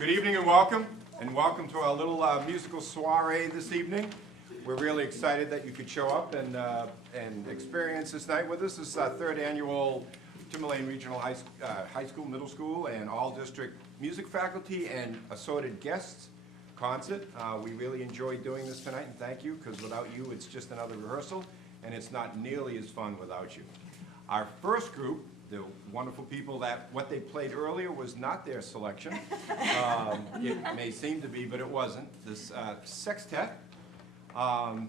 Good evening and welcome to our little musical soiree this evening. We're really excited that you could show up and experience this night with us. This is our third annual Timberlane Regional High School, Middle School, and all district music faculty and assorted guests concert. We really enjoyed doing this tonight, and thank you, because without you, it's just another rehearsal, and it's not nearly as fun without you. Our first group, the wonderful people that what they played earlier was not their selection. It may seem to be, but it wasn't. This sextet. And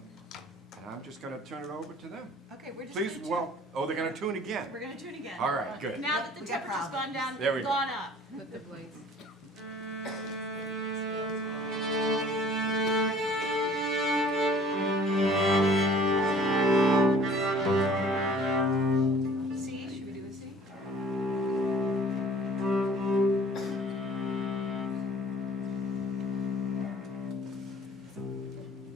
I'm just going to turn it over to them. Okay, we're just Please, gonna oh, they're going to tune again. We're going to tune again. All right, good. Now that the temperature's gone down, There we go. gone up. With the blaze. C, should we do a C?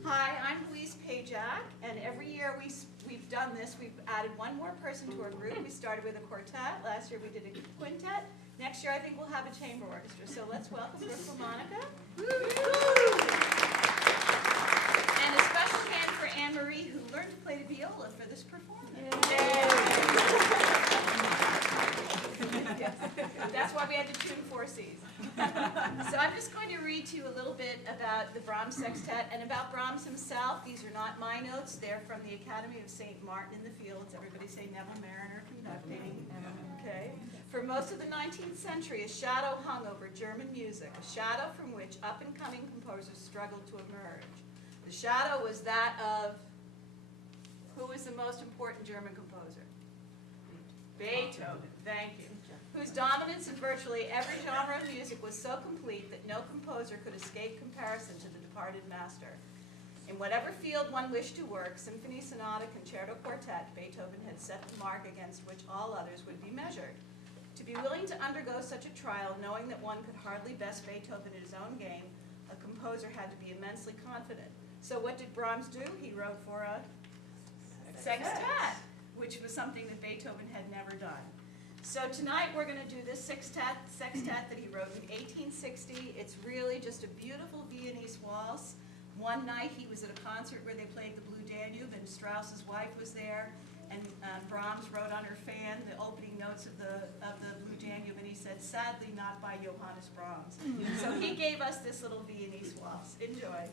Hi, I'm Louise Pajak, and every year we've done this. We've added one more person to our group. We started with a quartet. Last year we did a quintet. Next year I think we'll have a chamber orchestra. So let's welcome Brooke Monica. And a special hand for Anne Marie, who learned to play the viola for this performance. That's why we had to tune 4 C's. So I'm just going to read to you a little bit about the Brahms Sextet and about Brahms himself. These are not my notes. They're from the Academy of St. Martin in the Fields. Everybody say Neville Mariner conducting. Okay. For most of the 19th century, a shadow hung over German music, a shadow from which up-and-coming composers struggled to emerge. The shadow was that of, who was the most important German composer? Beethoven, thank you. Whose dominance in virtually every genre of music was so complete that no composer could escape comparison to the departed master. In whatever field one wished to work, symphony, sonata, concerto, quartet, Beethoven had set the mark against which all others would be measured. To be willing to undergo such a trial, knowing that one could hardly best Beethoven at his own game, a composer had to be immensely confident. So what did Brahms do? He wrote for a sextet, which was something that Beethoven had never done. So tonight we're going to do this sextet that he wrote in 1860. It's really just a beautiful Viennese waltz. One night he was at a concert where they played the Blue Danube, and Strauss's wife was there, and Brahms wrote on her fan the opening notes of the Blue Danube, and he said, "Sadly, not by Johannes Brahms." So he gave us this little Viennese waltz. Enjoy.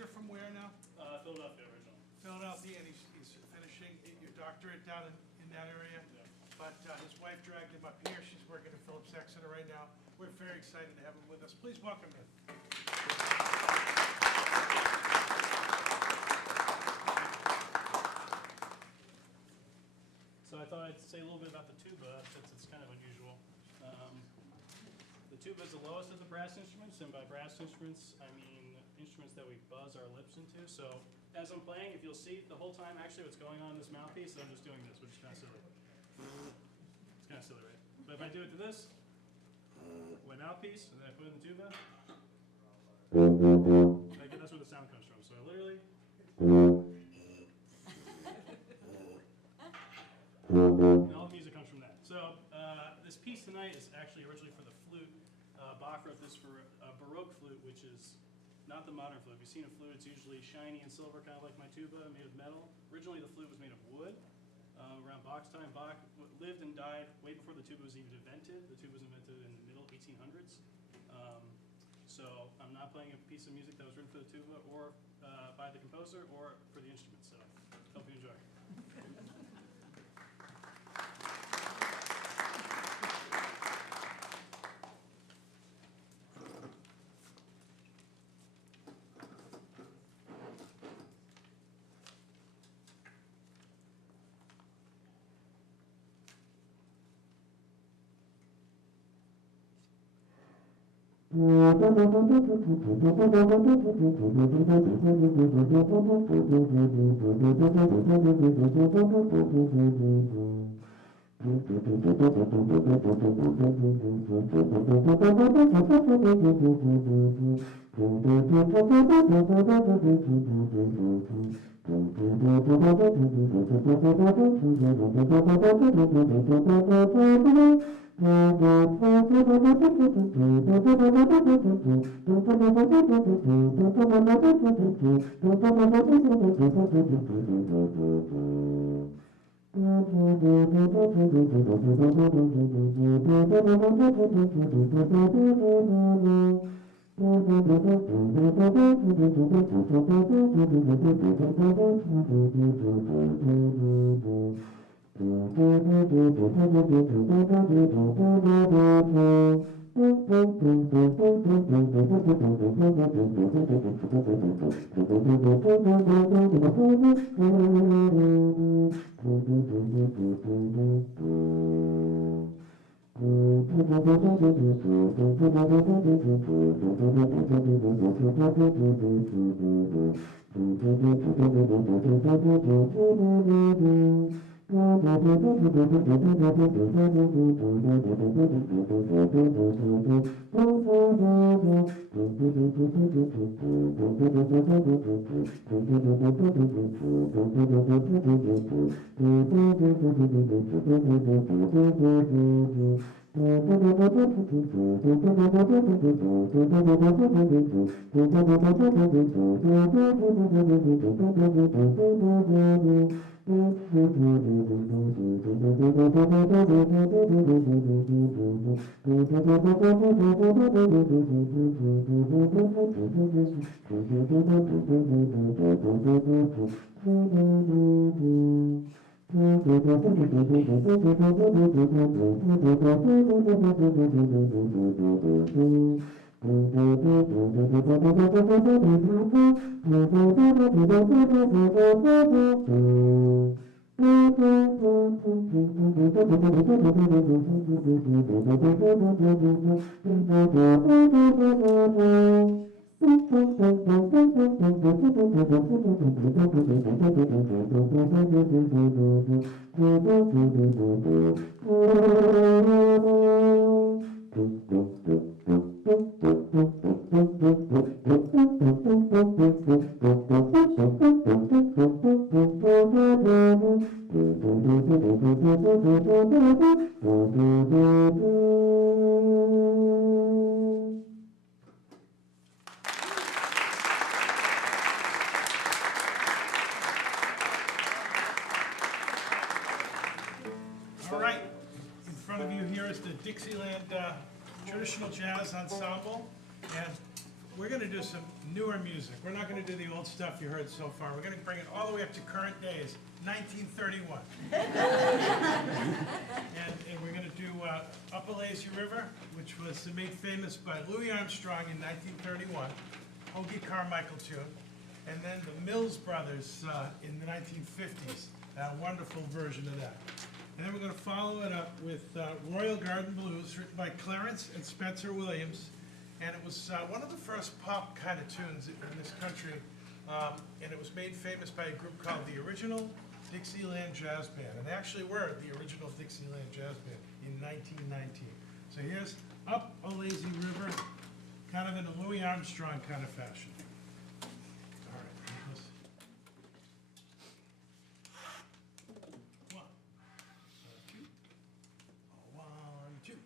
you're from where now? Philadelphia originally. Philadelphia, and he's finishing your doctorate down in that area. Yeah. But his wife dragged him up here. She's working at Phillips Exeter right now. We're very excited to have him with us. Please welcome him. So I thought I'd say a little bit about the tuba, since it's kind of unusual. The tuba is the lowest of the brass instruments, and by brass instruments, I mean instruments that we buzz our lips into. So as I'm playing, if you'll see the whole time, actually what's going on in this mouthpiece, I'm just doing this, which is kind of silly. It's kind of silly, right? But if I do it to this, my mouthpiece, and then I put it in the tuba, that's where the sound comes from. So I literally... And all the music comes from that. So this piece tonight is actually originally for the flute. Bach wrote this for a Baroque flute, which is not the modern flute. If you've seen a flute, it's usually shiny and silver, kind of like my tuba, made of metal. Originally, the flute was made of wood. Around Bach's time, Bach lived and died way before the tuba was even invented. The tuba was invented in the middle 1800s. So I'm not playing a piece of music that was written for the tuba or by the composer or for the instrument. So hope you enjoy. All right, in front of you here is the Dixieland Traditional Jazz Ensemble, and we're gonna do some newer music. We're not gonna do the old stuff you heard so far. We're gonna bring it all the way up to current days, 1931. And we're gonna do Up a Lazy River, which was made famous by Louis Armstrong in 1931, Hoagie Carmichael tune, and then the Mills Brothers in the 1950s, a wonderful version of that. And then we're gonna follow it up with Royal Garden Blues, written by Clarence and Spencer Williams. And it was one of the first pop kind of tunes in this country. And it was made famous by a group called the Original Dixieland Jazz Band. And they actually were the Original Dixieland Jazz Band in 1919. So here's Up a Lazy River, kind of in a Louis Armstrong kind of fashion. All right, let's- One, two.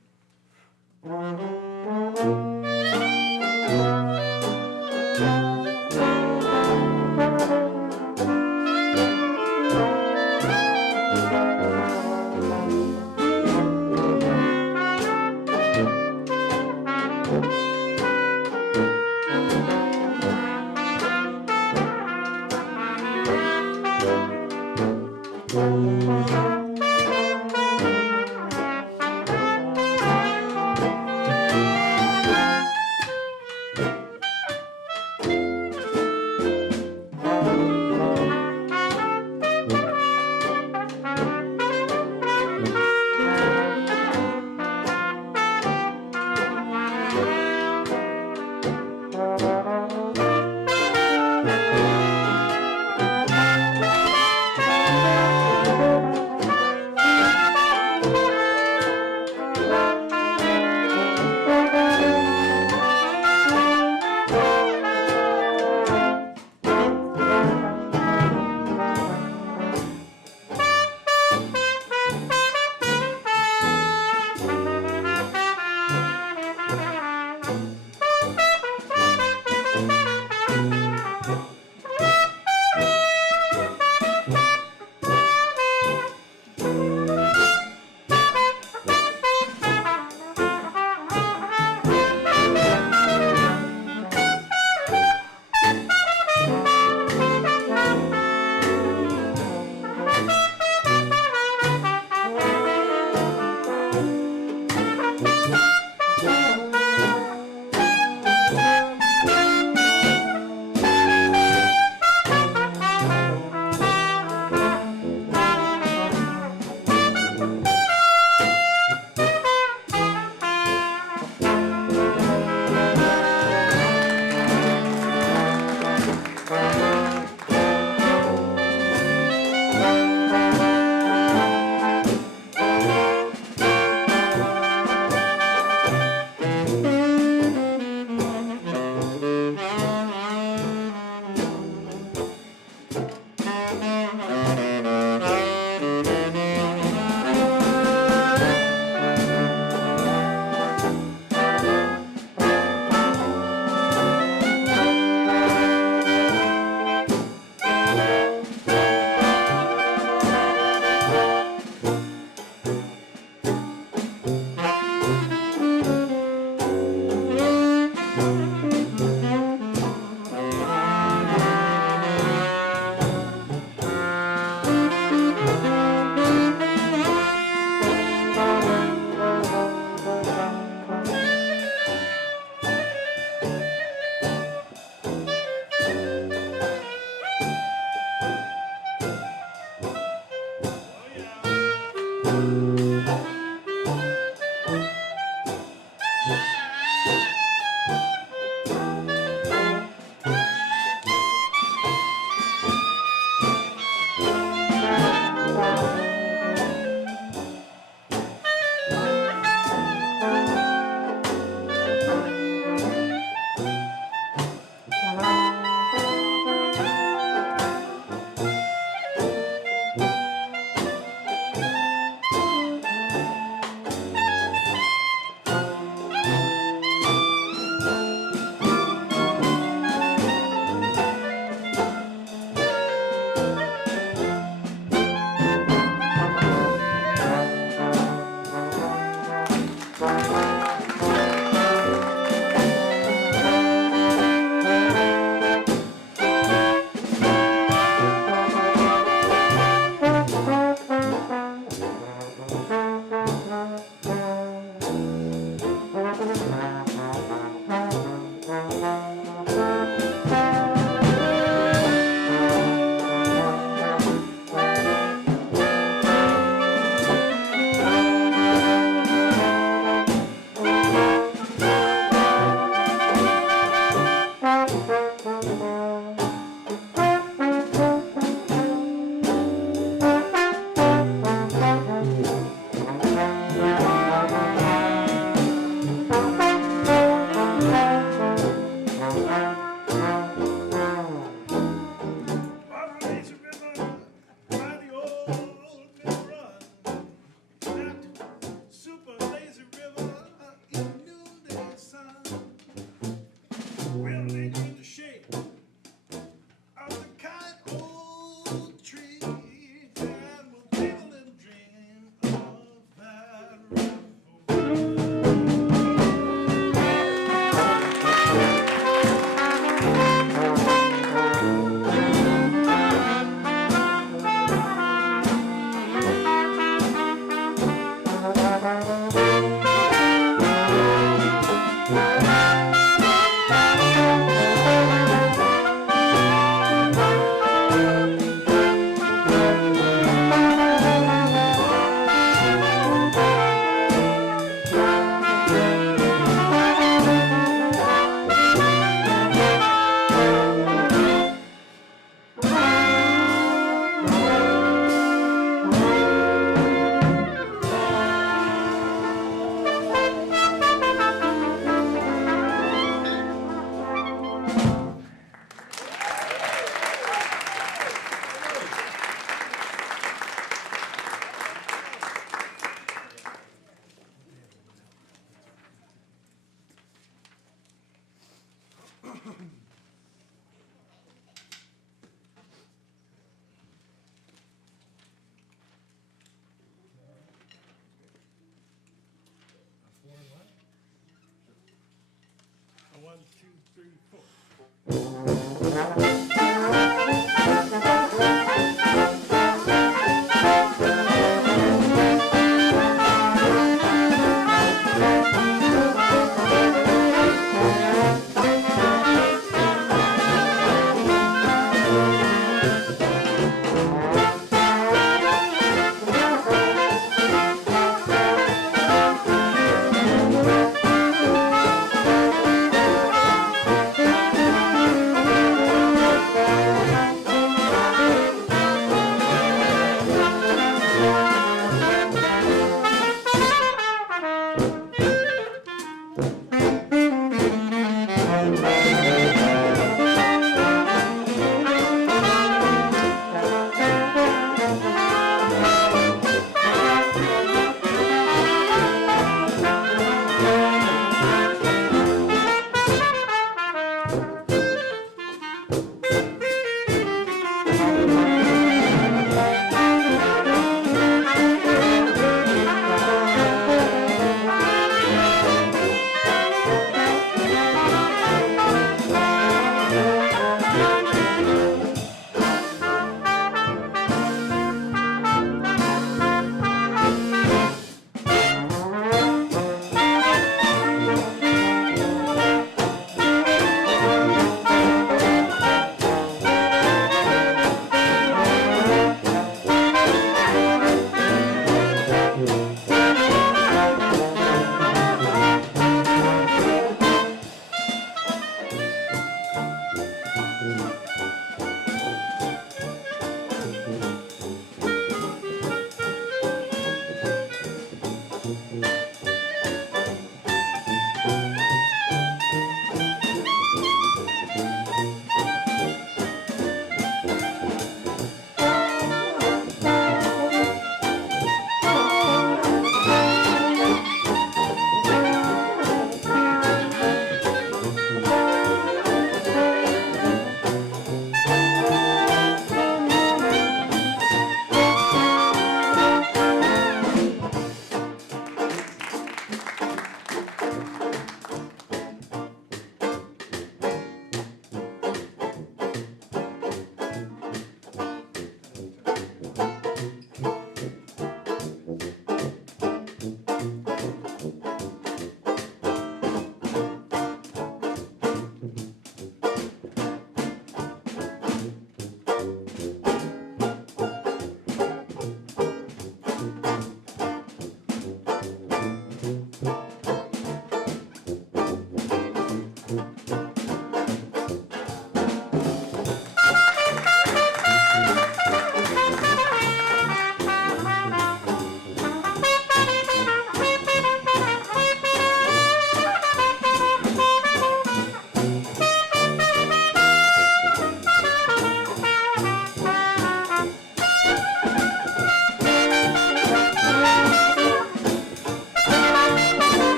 1, 2, 3, 4.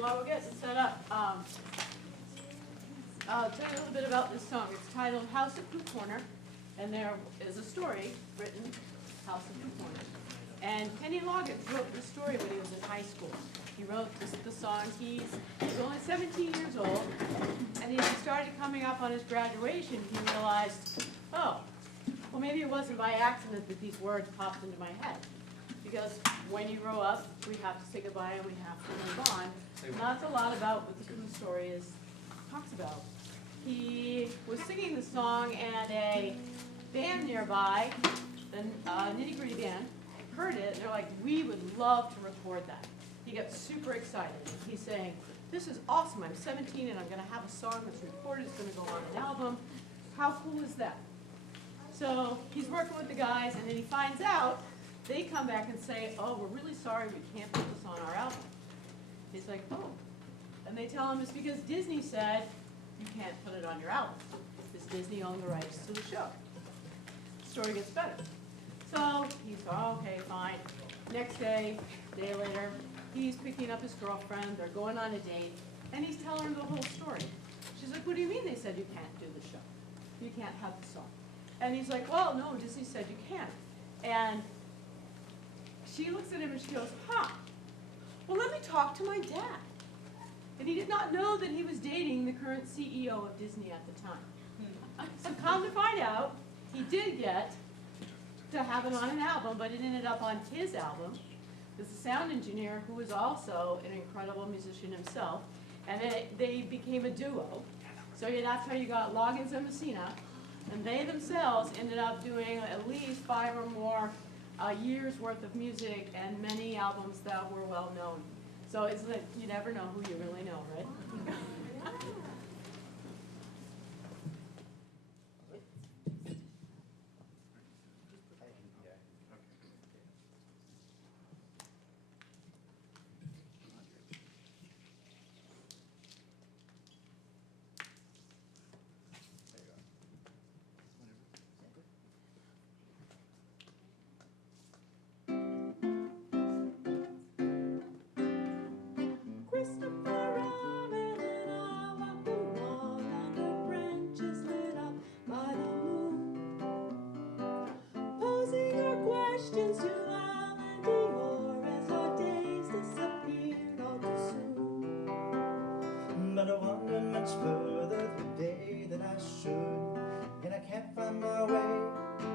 While we're getting set up, I'll tell you a little bit about this song. It's titled House of Blue Corner, and there is a story written, House of Blue Corner. And Kenny Loggins wrote the story when he was in high school. He wrote the songs. He was only 17 years old, and he started coming up on his graduation. He realized, oh, well, maybe it wasn't by accident that these words popped into my head. Because when you grow up, we have to say goodbye and we have to move on. And that's a lot about what the true story talks about. He was singing the song, and a band nearby, the Nitty Gritty Band, heard it, and they're like, we would love to record that. He got super excited. He's saying, this is awesome. I'm 17 and I'm going to have a song that's recorded. It's going to go on an album. How cool is that? So he's working with the guys, and then he finds out, they come back and say, oh, we're really sorry, we can't put this on our album. He's like, oh. And they tell him it's because Disney said you can't put it on your album, because Disney owned the rights to the show. The story gets better. So he's, oh, okay, fine. Next day later, he's picking up his girlfriend, they're going on a date, and he's telling her the whole story. She's like, what do you mean they said you can't do the show? You can't have the song. And he's like, well, no, Disney said you can't. And she looks at him and she goes, huh, well, let me talk to my dad. And he did not know that he was dating the current CEO of Disney at the time. So come to find out, he did get to have it on an album, but it ended up on his album. There's a sound engineer who was also an incredible musician himself, and they became a duo. So that's how you got Loggins and Messina, and they themselves ended up doing at least 5 or more years worth of music and many albums that were well known. So it's like you never know who you really know, right? Christopher Robin and I walked along under branches lit up by the moon, posing our questions to Alan Dior as our days disappeared all too soon. But I wander much further the day that I should, and I can't find my way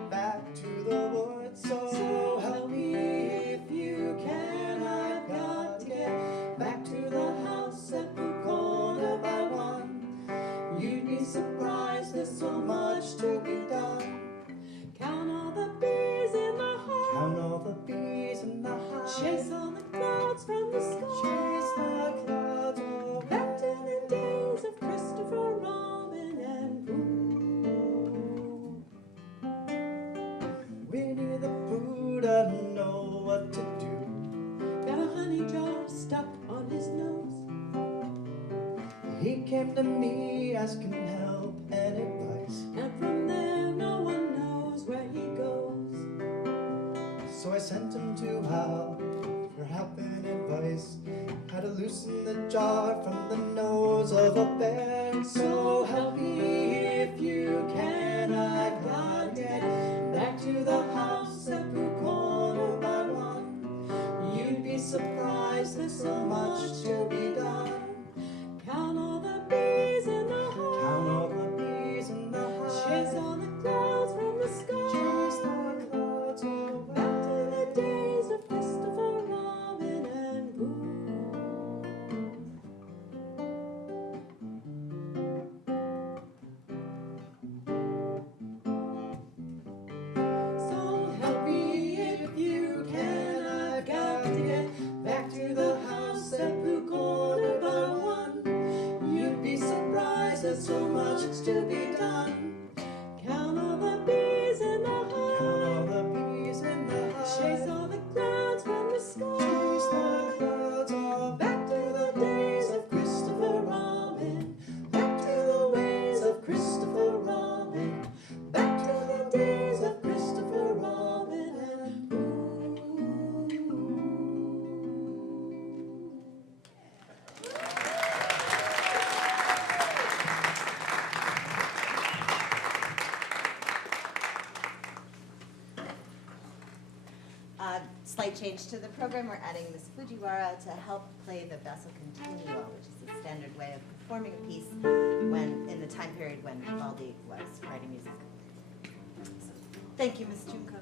back to the woods. So help me if you can. I've got to get back to the house at the corner by 1. You'd be surprised, there's so much to be done. Count all the bees in the hive. Count all the bees in the hive. Chase all the clouds from the sky. Chase the clouds away. Back to the days of Christopher Robin and Pooh. Winnie the Pooh doesn't know what to do. Got a honey jar stuck on his nose. He came to me asking help and advice, and from there no one knows where he goes. So I sent him to Hal for help and advice, how to loosen the jar from the nose of a bear. So help me if you can. I've got to get back to the house at the corner by 1. You'd be surprised, there's so much to be done. Count all the bees in the hive. Count all the bees in the hive. Chase all the clouds from the sky. Chase the clouds away. Back to the days of Christopher Robin and Pooh. So help me if you can. I've got to get back to the house slight change to the program. We're adding Miss Fujiwara to help play the basso continuo, which is a standard way of performing a piece when in the time period when Vivaldi was writing music. So, thank you, Ms. Junko.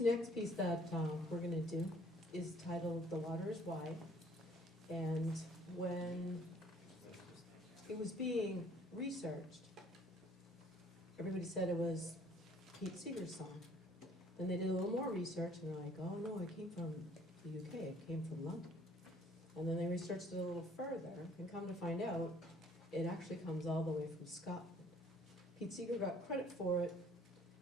next piece that we're gonna do is titled "The Water is Wide." And when it was being researched, everybody said it was Pete Seeger's song. Then they did a little more research and they're like, oh no, it came from the UK, it came from London. And then they researched it a little further and come to find out, it actually comes all the way from Scotland. Pete Seeger got credit for it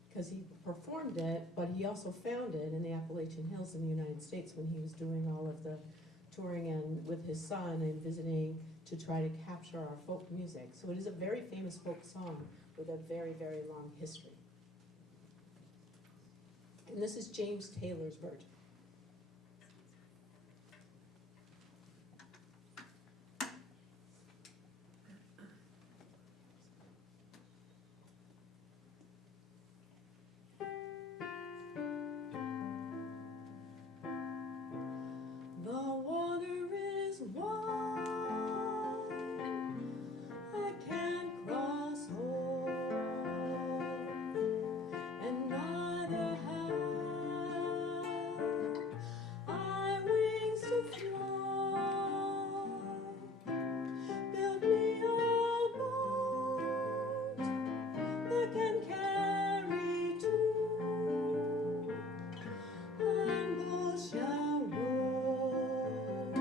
because he performed it, but he also found it in the Appalachian Hills in the United States when he was doing all of the touring and with his son and visiting to try to capture our folk music. So it is a very famous folk song with a very, very long history. And this is James Taylor's version. The water is wide, I can't cross over, and neither have I wings to fly. Build me a boat that can carry two, and go shall row,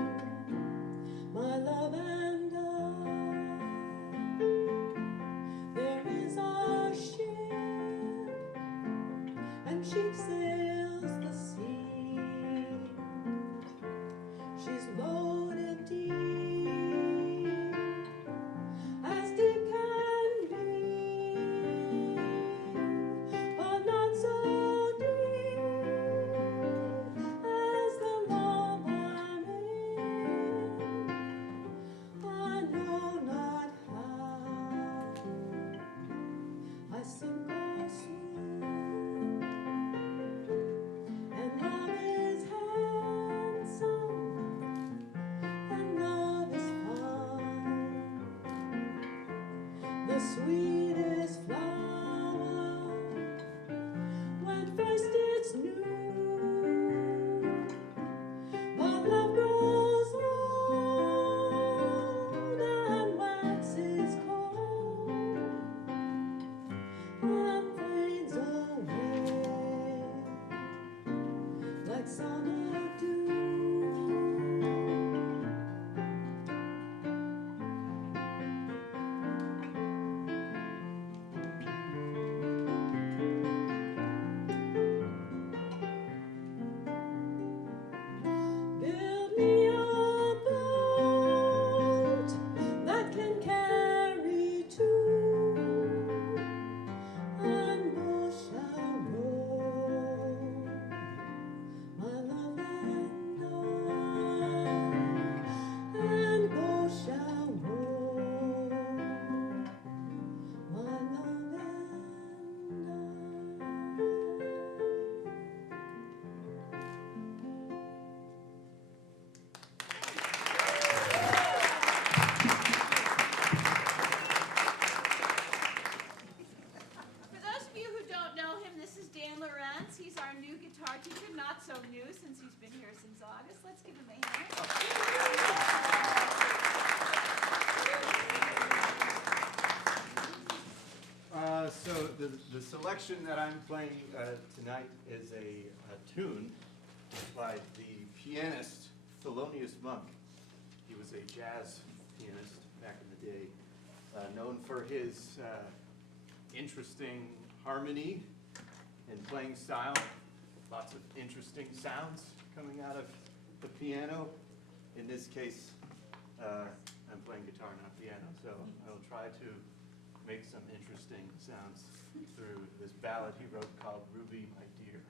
my love and I. There is a ship, and she sails the sea. She's loaded deep, as deep can be, but not so deep as the love I'm in. I know not how I sink or swoon, and love is handsome, and love is fine. The sweetest flower when first it's new, but love grows old and waxes cold and fades away like summer dew. Build me a boat that can carry two, and both shall row, my love and I, and both shall row, my love and I. For those of you who don't know him, this is Dan Lorenz. He's our new guitar teacher, not so new since he's been here since August. Let's give him a hand. So the selection that I'm playing tonight is a tune by the pianist Thelonious Monk. He was a jazz pianist back in the day, known for his interesting harmony and playing style. Lots of interesting sounds coming out of the piano. In this case, I'm playing guitar, not piano, so I'll try to make some interesting sounds through this ballad he wrote called Ruby, My Dear.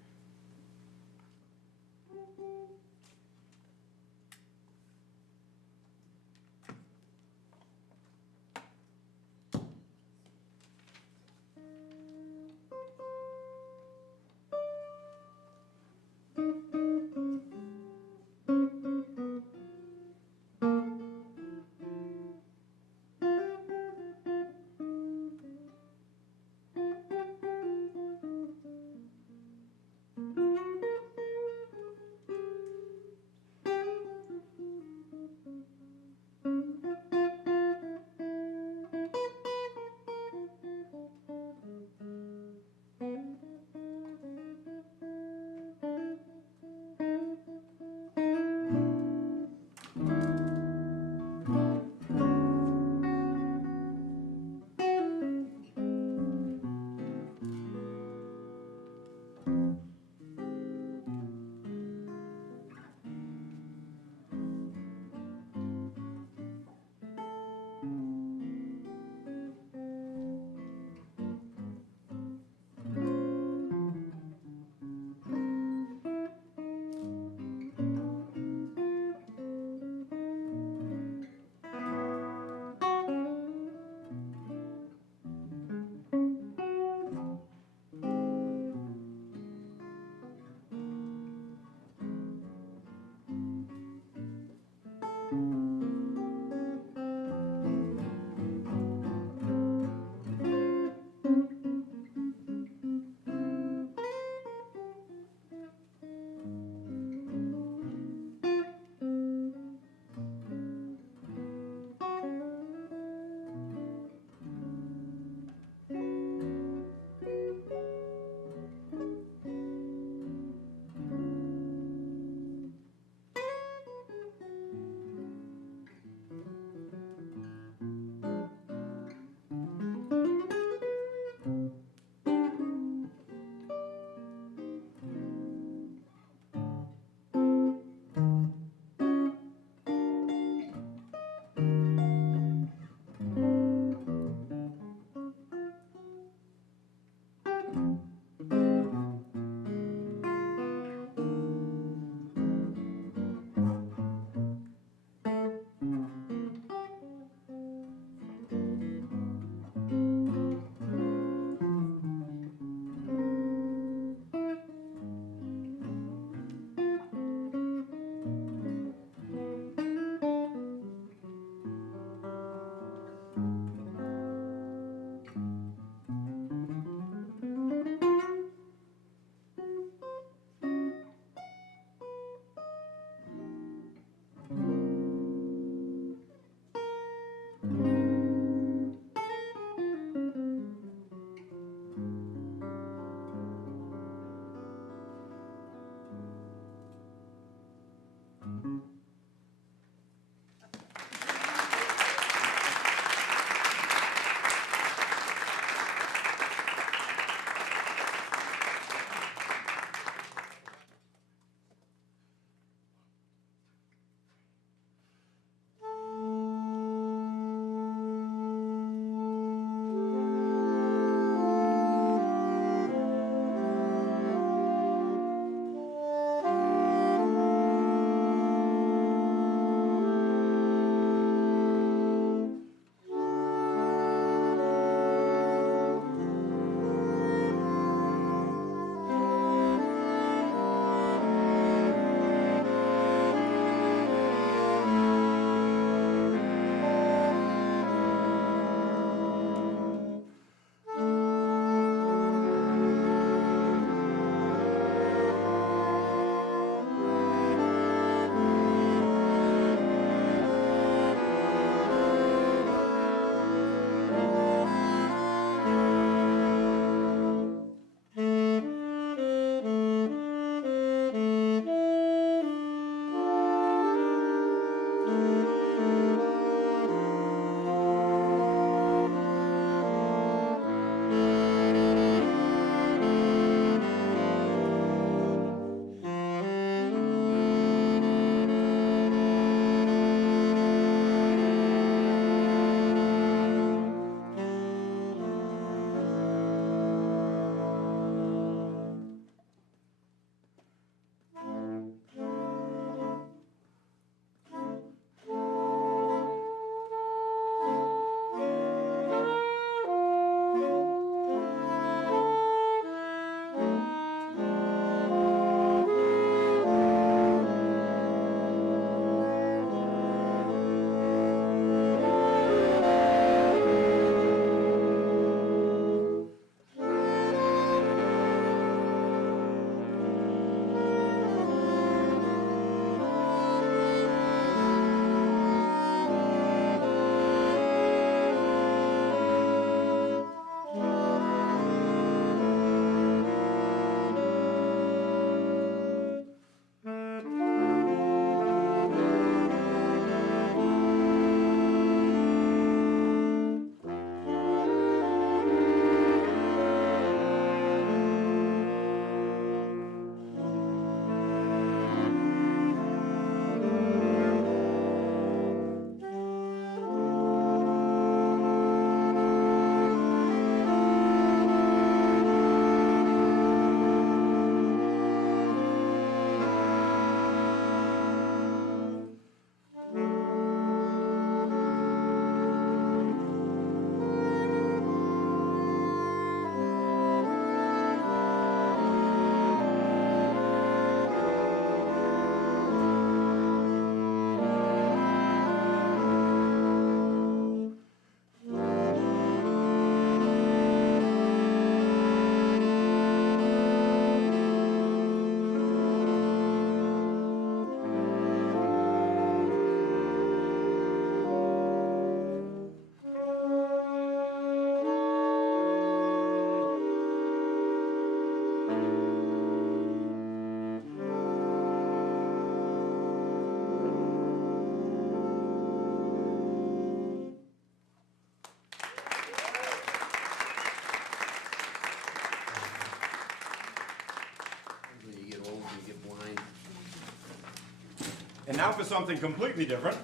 And now for something completely different.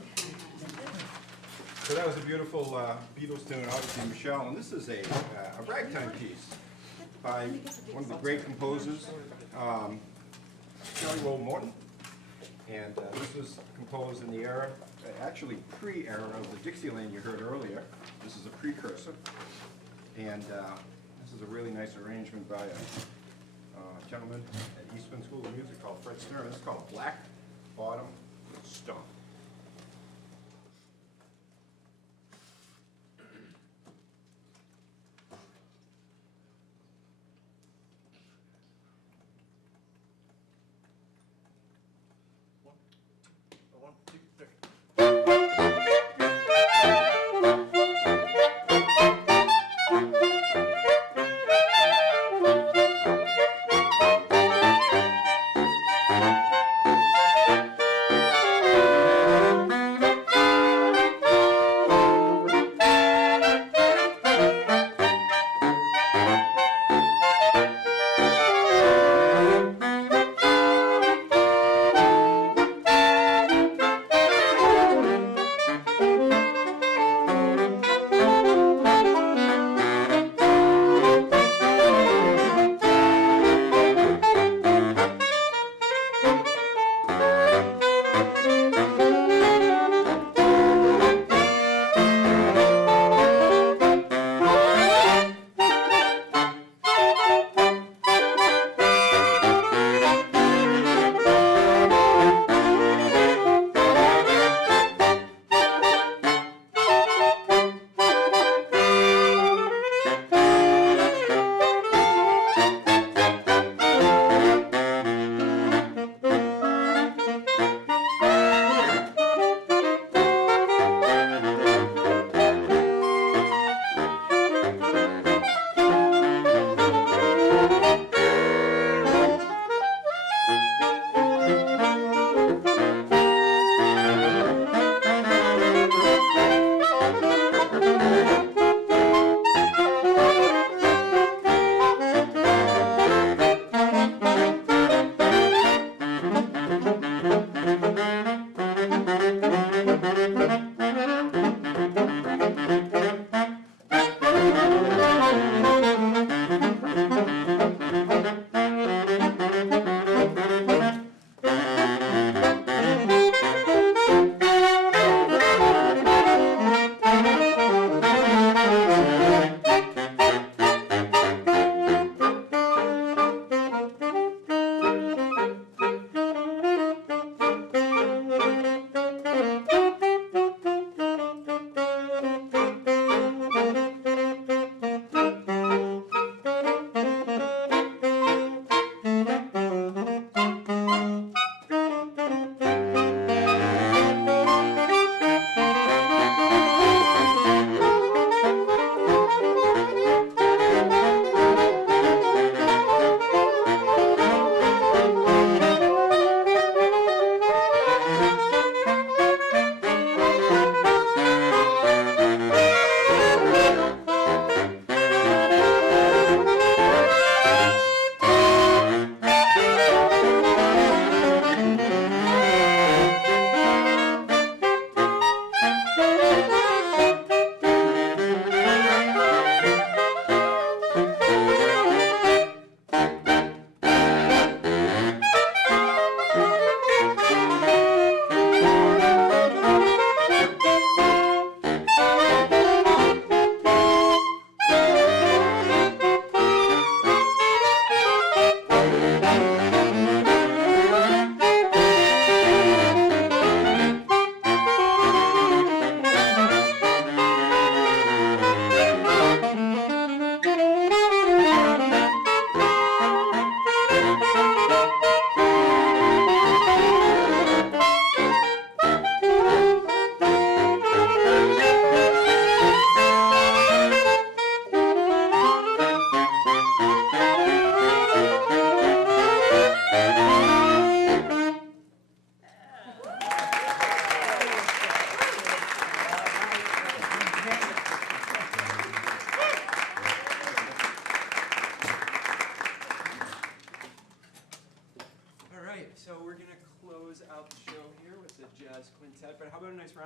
So that was a beautiful Beatles tune, obviously Michelle, and this is a ragtime piece by one of the great composers, Shelley Roll Morton. And this was composed in the era, actually pre-era of the Dixieland you heard earlier. This is a precursor. And this is a really nice arrangement by a gentleman at Eastman School of Music called Fred Stern. It's called Black Bottom Stomp. One, two, three. And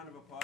of applause.